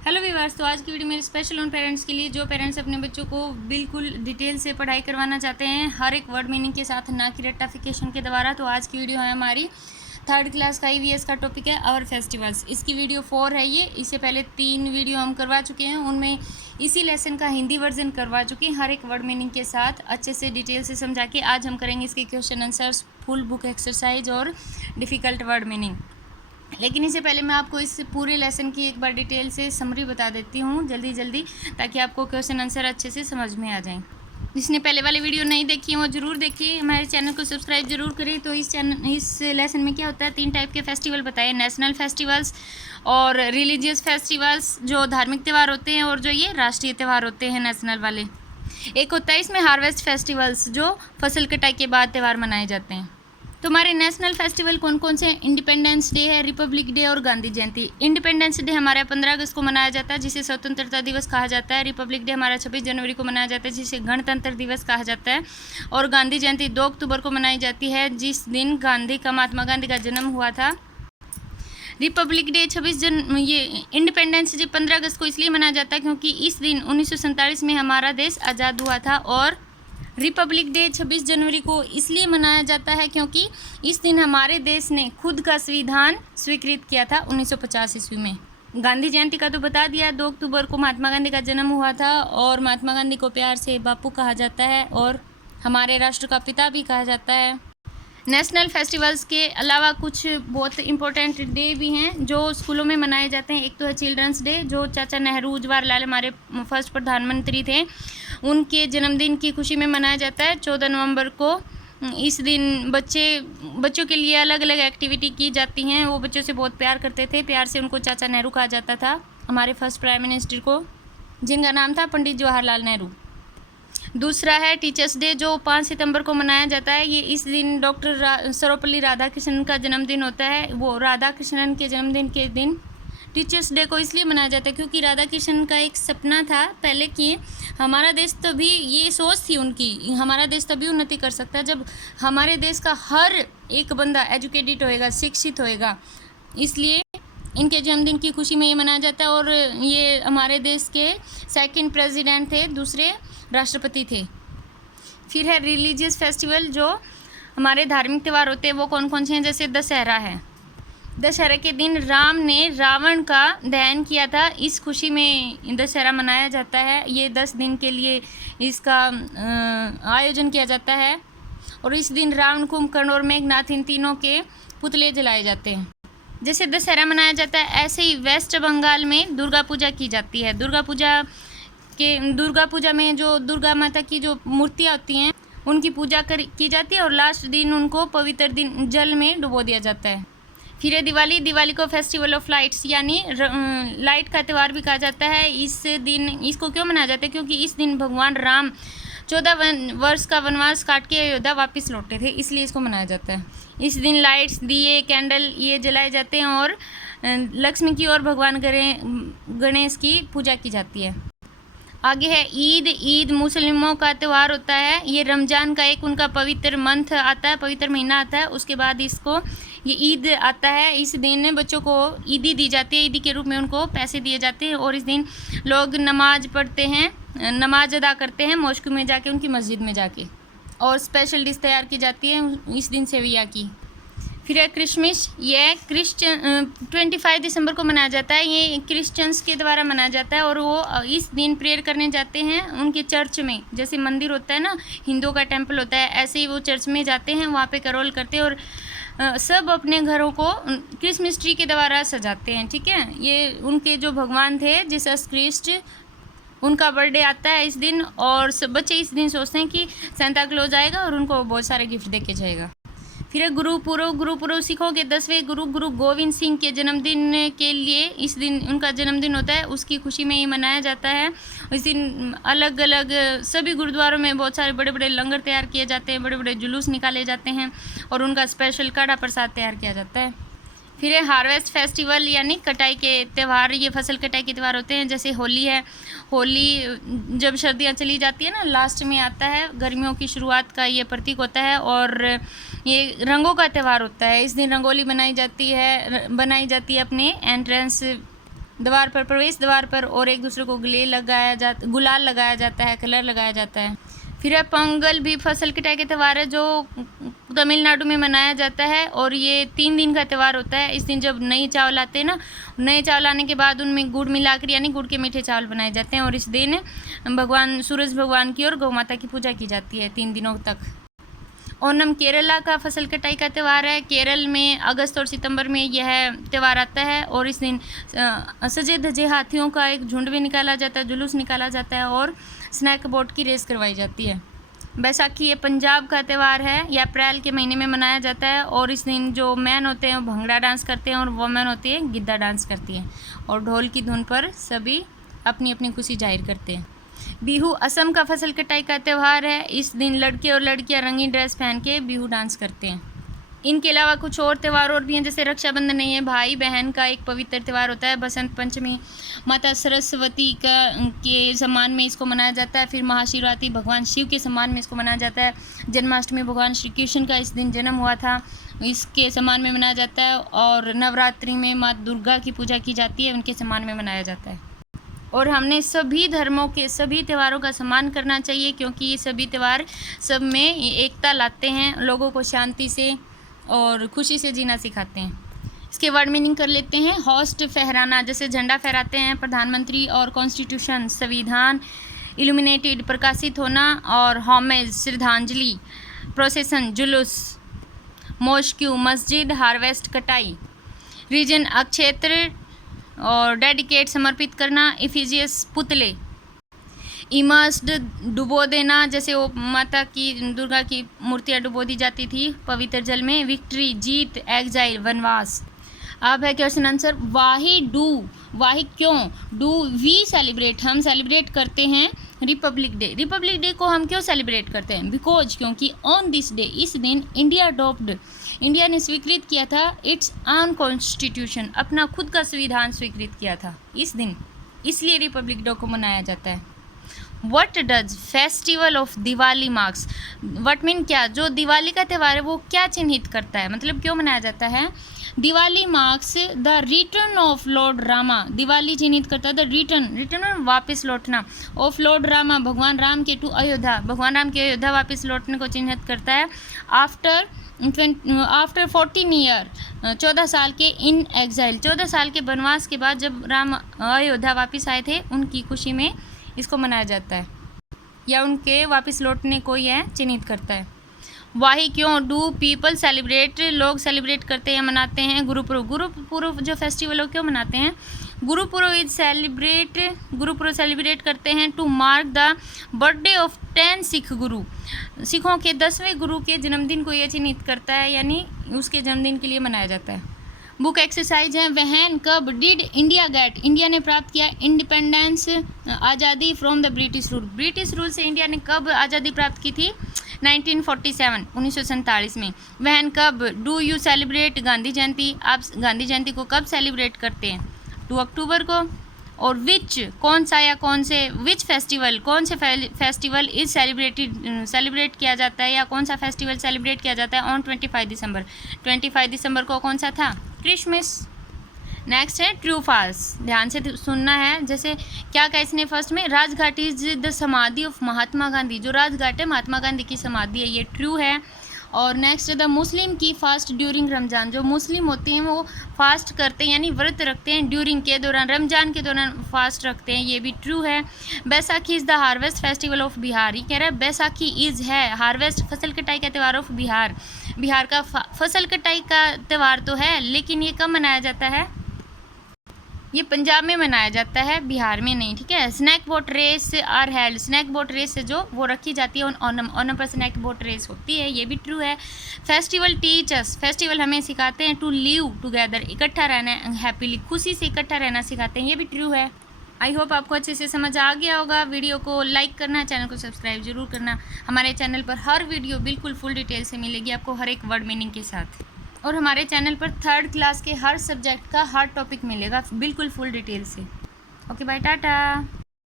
Hello viewers, तो आज की वीडियो मेरे स्पेशल उन पेरेंट्स के लिए जो पेरेंट्स अपने बच्चों को बिल्कुल डिटेल से पढ़ाई करवाना चाहते हैं, हर एक वर्ड मीनिंग के साथ, ना कि रेक्टाफिकेशन के द्वारा। तो आज की वीडियो है हमारी 3rd क्लास का ईवीएस का टॉपिक है आवर फेस्टिवल्स। इसकी वीडियो 4 है ये। इससे पहले 3 वीडियो हम करवा चुके हैं, उनमें इसी लेसन का हिंदी वर्जन करवा चुके हैं, हर एक वर्ड मीनिंग के साथ अच्छे से डिटेल से समझा के। आज हम करेंगे इसके question answers, full book exercise और डिफ़िकल्ट वर्ड मीनिंग। लेकिन इससे पहले मैं आपको इस पूरे लेसन की एक बार डिटेल से समरी बता देती हूँ जल्दी, ताकि आपको क्वेश्चन आंसर अच्छे से समझ में आ जाए। जिसने पहले वाली वीडियो नहीं देखी है वो ज़रूर देखिए, हमारे चैनल को सब्सक्राइब जरूर करें। तो इस लेसन में क्या होता है, 3 टाइप के फेस्टिवल बताए, नेशनल फेस्टिवल्स और रिलीजियस फेस्टिवल्स जो धार्मिक त्यौहार होते हैं, और जो ये राष्ट्रीय त्यौहार होते हैं नेशनल वाले। एक होता है इसमें हार्वेस्ट फेस्टिवल्स, जो फसल कटाई के बाद त्यौहार मनाए जाते हैं। तो हमारे नेशनल फेस्टिवल कौन कौन से? इंडिपेंडेंस डे है, रिपब्लिक डे और गांधी जयंती। इंडिपेंडेंस डे हमारे 15 अगस्त को मनाया जाता है, जिसे स्वतंत्रता दिवस कहा जाता है। रिपब्लिक डे हमारा 26 जनवरी को मनाया जाता है, जिसे गणतंत्र दिवस कहा जाता है। और गांधी जयंती 2 अक्टूबर को मनाई जाती है, जिस दिन महात्मा गांधी का जन्म हुआ था। रिपब्लिक डे ये इंडिपेंडेंस डे 15 अगस्त को इसलिए मनाया जाता है क्योंकि इस दिन 1947 में हमारा देश आज़ाद हुआ था। और रिपब्लिक डे 26 जनवरी को इसलिए मनाया जाता है क्योंकि इस दिन हमारे देश ने खुद का संविधान स्वीकृत किया था 1950 ईस्वी में। गांधी जयंती का तो बता दिया, 2 अक्टूबर को महात्मा गांधी का जन्म हुआ था, और महात्मा गांधी को प्यार से बापू कहा जाता है और हमारे राष्ट्र का पिता भी कहा जाता है। नेशनल फेस्टिवल्स के अलावा कुछ बहुत इंपॉर्टेंट डे भी हैं जो स्कूलों में मनाए जाते हैं। एक तो है चिल्ड्रंस डे, जो चाचा नेहरू, जवाहरलाल हमारे फर्स्ट प्रधानमंत्री थे, उनके जन्मदिन की खुशी में मनाया जाता है 14 नवंबर को। इस दिन बच्चों के लिए अलग अलग एक्टिविटी की जाती हैं। वो बच्चों से बहुत प्यार करते थे, प्यार से उनको चाचा नेहरू कहा जाता था, हमारे फर्स्ट प्राइम मिनिस्टर को, जिनका नाम था पंडित जवाहरलाल नेहरू। दूसरा है टीचर्स डे, जो 5 सितंबर को मनाया जाता है। ये इस दिन डॉक्टर सर्वपल्ली राधाकृष्णन का जन्मदिन होता है। वो राधाकृष्णन के जन्मदिन के दिन टीचर्स डे को इसलिए मनाया जाता है क्योंकि राधाकृष्णन का एक सपना था पहले कि हमारा देश, तभी ये सोच थी उनकी, हमारा देश तभी उन्नति कर सकता है जब हमारे देश का हर एक बंदा एजुकेटेड होएगा, शिक्षित होएगा। इसलिए इनके जन्मदिन की खुशी में ये मनाया जाता है। और ये हमारे देश के 2nd प्रेसिडेंट थे, दूसरे राष्ट्रपति थे। फिर है रिलीजियस फेस्टिवल, जो हमारे धार्मिक त्यौहार होते हैं। वो कौन कौन से हैं? जैसे दशहरा है। दशहरा के दिन राम ने रावण का दहन किया था, इस खुशी में दशहरा मनाया जाता है। ये 10 दिन के लिए इसका आयोजन किया जाता है। और इस दिन रावण, कुंभकर्ण और मेघनाथ, इन तीनों के पुतले जलाए जाते हैं। जैसे दशहरा मनाया जाता है, ऐसे ही वेस्ट बंगाल में दुर्गा पूजा की जाती है। दुर्गा पूजा में जो दुर्गा माता की जो मूर्तियाँ होती हैं, उनकी पूजा की जाती है, और लास्ट दिन उनको पवित्र दिन जल में डुबो दिया जाता है। फिर है दिवाली को फेस्टिवल ऑफ लाइट्स, यानी लाइट का त्यौहार भी कहा जाता है। इस दिन इसको क्यों मनाया जाता है? क्योंकि इस दिन भगवान राम 14 वर्ष का वनवास काट के अयोध्या वापस लौटे थे, इसलिए इसको मनाया जाता है। इस दिन लाइट्स, दिए, कैंडल ये जलाए जाते हैं, और लक्ष्मी की और भगवान गणेश की पूजा की जाती है। आगे है ईद मुस्लिमों का त्यौहार होता है। ये रमज़ान का एक उनका पवित्र मंथ आता है, पवित्र महीना आता है, उसके बाद इसको ये ईद आता है। इस दिन बच्चों को ईदी दी जाती है, ईदी के रूप में उनको पैसे दिए जाते हैं। और इस दिन लोग नमाज पढ़ते हैं, नमाज अदा करते हैं मॉस्क में जाके, उनकी मस्जिद में जाके, और स्पेशल डिश तैयार की जाती है इस दिन सेविया की। फिर है क्रिसमस, ये 25 दिसंबर को मनाया जाता है। ये क्रिश्चियंस के द्वारा मनाया जाता है, और वो इस दिन प्रेयर करने जाते हैं उनके चर्च में। जैसे मंदिर होता है ना, हिंदुओं का टेंपल होता है, ऐसे ही वो चर्च में जाते हैं, वहाँ पे कैरोल करते हैं, और सब अपने घरों को क्रिसमस ट्री के द्वारा सजाते हैं। ठीक है, ये उनके जो भगवान थे जीसस क्रिस्ट, उनका बर्थडे आता है इस दिन, और सब बच्चे इस दिन सोचते हैं कि सांता क्लॉज आएगा और उनको बहुत सारे गिफ्ट दे के जाएगा। फिर गुरुपुरब सिखों के 10वें गुरु गोविंद सिंह के जन्मदिन के लिए इस दिन उनका जन्मदिन होता है, उसकी खुशी में ये मनाया जाता है। इस दिन अलग अलग सभी गुरुद्वारों में बहुत सारे बड़े बड़े लंगर तैयार किए जाते हैं, बड़े बड़े जुलूस निकाले जाते हैं, और उनका स्पेशल काढ़ा प्रसाद तैयार किया जाता है। फिर है हार्वेस्ट फेस्टिवल, यानी कटाई के त्यौहार। ये फसल कटाई के त्यौहार होते हैं। जैसे होली है, होली जब सर्दियाँ चली जाती है ना, लास्ट में आता है, गर्मियों की शुरुआत का ये प्रतीक होता है, और ये रंगों का त्यौहार होता है। इस दिन रंगोली बनाई जाती है अपने एंट्रेंस द्वार पर, प्रवेश द्वार पर और एक दूसरे को गुलाल लगाया जाता है, कलर लगाया जाता है। फिर है पोंगल, भी फसल कटाई का त्यौहार है जो तमिलनाडु में मनाया जाता है और ये 3 दिन का त्यौहार होता है। इस दिन जब नए चावल आते हैं ना, नए चावल आने के बाद उनमें गुड़ मिलाकर यानी गुड़ के मीठे चावल बनाए जाते हैं और इस दिन भगवान सूरज भगवान की और गौ माता की पूजा की जाती है 3 दिनों तक। ओनम केरला का फसल कटाई का त्यौहार है। केरल में अगस्त और सितंबर में यह त्यौहार आता है और इस दिन सजे धजे हाथियों का एक झुंड भी निकाला जाता है, जुलूस निकाला जाता है और स्नैक बोट की रेस करवाई जाती है। बैसाखी ये पंजाब का त्यौहार है, यह अप्रैल के महीने में मनाया जाता है और इस दिन जो मैन होते हैं वो भंगड़ा डांस करते हैं और वोमेन होती है गिद्दा डांस करती है और ढोल की धुन पर सभी अपनी अपनी खुशी जाहिर करते हैं। बिहू असम का फसल कटाई का त्यौहार है। इस दिन लड़के और लड़कियां रंगीन ड्रेस पहन के बिहू डांस करते हैं। इनके अलावा कुछ और त्यौहार और भी हैं, जैसे रक्षाबंधन नहीं है, भाई बहन का एक पवित्र त्यौहार होता है। बसंत पंचमी माता सरस्वती के सम्मान में इसको मनाया जाता है। फिर महाशिवरात्रि भगवान शिव के सम्मान में इसको मनाया जाता है। जन्माष्टमी भगवान श्री कृष्ण का इस दिन जन्म हुआ था, इसके सम्मान में मनाया जाता है। और नवरात्रि में माँ दुर्गा की पूजा की जाती है, उनके सम्मान में मनाया जाता है। और हमने सभी धर्मों के सभी त्यौहारों का सम्मान करना चाहिए क्योंकि ये सभी त्यौहार सब में एकता लाते हैं, लोगों को शांति से और खुशी से जीना सिखाते हैं। इसके वर्ड मीनिंग कर लेते हैं। होस्ट फहराना, जैसे झंडा फहराते हैं प्रधानमंत्री, और कॉन्स्टिट्यूशन संविधान, इल्यूमिनेटेड प्रकाशित होना, और होमेज श्रद्धांजलि, प्रोसेसन जुलूस, मोस्क्यू मस्जिद, हार्वेस्ट कटाई, रीजन अक्षेत्र, और डेडिकेट समर्पित करना, इफिजियस पुतले, इमर्स्ड डुबो देना, जैसे वो माता की दुर्गा की मूर्तियाँ डुबो दी जाती थी पवित्र जल में, विक्ट्री जीत, एग्जाइल वनवास। अब है क्वेश्चन आंसर। वाही डू, वाही क्यों, डू वी सेलिब्रेट, हम सेलिब्रेट करते हैं रिपब्लिक डे। रिपब्लिक डे को हम क्यों सेलिब्रेट करते हैं? बिकॉज, क्योंकि ऑन दिस डे, इस दिन इंडिया अडॉप्टेड, इंडिया ने स्वीकृत किया था इट्स ऑन कॉन्स्टिट्यूशन, अपना खुद का संविधान स्वीकृत किया था इस दिन, इसलिए रिपब्लिक डे को मनाया जाता है। What does festival of Diwali marks, what mean क्या, जो दिवाली का त्यौहार है वो क्या चिन्हित करता है, मतलब क्यों मनाया जाता है? Diwali marks the return of Lord Rama, Diwali चिन्हित करता है द रिटर्न वापस लौटना, ऑफ लॉर्ड रामा भगवान राम के टू अयोध्या, भगवान राम के अयोध्या वापस लौटने को चिन्हित करता है। आफ्टर 14 ईयर, 14 साल के इन एग्जाइल, 14 साल के वनवास के बाद जब राम अयोध्या वापस आए थे उनकी खुशी में इसको मनाया जाता है, या उनके वापस लौटने को यह चिन्हित करता है। वाही क्यों, डू पीपल सेलिब्रेट, लोग सेलिब्रेट करते हैं, मनाते हैं गुरुपुरब, गुरुपुरब जो फेस्टिवल हो क्यों मनाते हैं? Gurpurab is celebrate, Gurpurab celebrate करते हैं to mark the birthday of 10 Sikh Guru, सिखों के 10वें गुरु के जन्मदिन को यह चिन्हित करता है, यानी उसके जन्मदिन के लिए मनाया जाता है। बुक एक्सरसाइज है। वहन कब डिड इंडिया गेट, इंडिया ने प्राप्त किया इंडिपेंडेंस, आज़ादी from the British rule, British rule से इंडिया ने कब आज़ादी प्राप्त की थी? 1947, 1947 में। वहन कब डू यू सेलिब्रेट गांधी जयंती, आप गांधी जयंती को कब सेलिब्रेट करते हैं? 2 अक्टूबर को। और विच, कौन सा या कौन से, विच फेस्टिवल, कौन से फेस्टिवल इज सेलिब्रेट किया जाता है या कौन सा फेस्टिवल सेलिब्रेट किया जाता है ऑन 25 दिसंबर, 25 दिसंबर को कौन सा था? क्रिसमस। नेक्स्ट है ट्रू फॉल्स, ध्यान से सुनना है। जैसे क्या कहा इसने फर्स्ट में, राजघाट इज द समाधि ऑफ महात्मा गांधी, जो राजघाट है महात्मा गांधी की समाधि है, ये ट्रू है। और नेक्स्ट द मुस्लिम की फास्ट ड्यूरिंग रमजान, जो मुस्लिम होते हैं वो फास्ट करते हैं यानी व्रत रखते हैं ड्यूरिंग के दौरान, रमजान के दौरान फास्ट रखते हैं, ये भी ट्रू है। Baisakhi is the harvest festival of Bihar, ये कह रहा है बैसाखी इज़ है हार्वेस्ट, फसल कटाई का त्यौहार ऑफ बिहार, बिहार का फसल कटाई का त्यौहार तो है लेकिन ये कब मनाया जाता है? ये पंजाब में मनाया जाता है, बिहार में नहीं, ठीक है। Snake boat race are held, snake boat race जो वो रखी जाती है ओनम पर स्नैक बोट रेस होती है, ये भी ट्रू है। फेस्टिवल टीचर्स, फेस्टिवल हमें सिखाते हैं टू लिव टुगेदर, इकट्ठा रहना हैप्पीली, खुशी से इकट्ठा रहना सिखाते हैं, ये भी ट्रू है। आई होप आपको अच्छे से समझ आ गया होगा। वीडियो को लाइक करना, चैनल को सब्सक्राइब जरूर करना। हमारे चैनल पर हर वीडियो बिल्कुल फुल डिटेल से मिलेगी आपको, हर एक वर्ड मीनिंग के साथ। और हमारे चैनल पर 3rd क्लास के हर सब्जेक्ट का हर टॉपिक मिलेगा बिल्कुल फुल डिटेल से। Okay bye, Tata.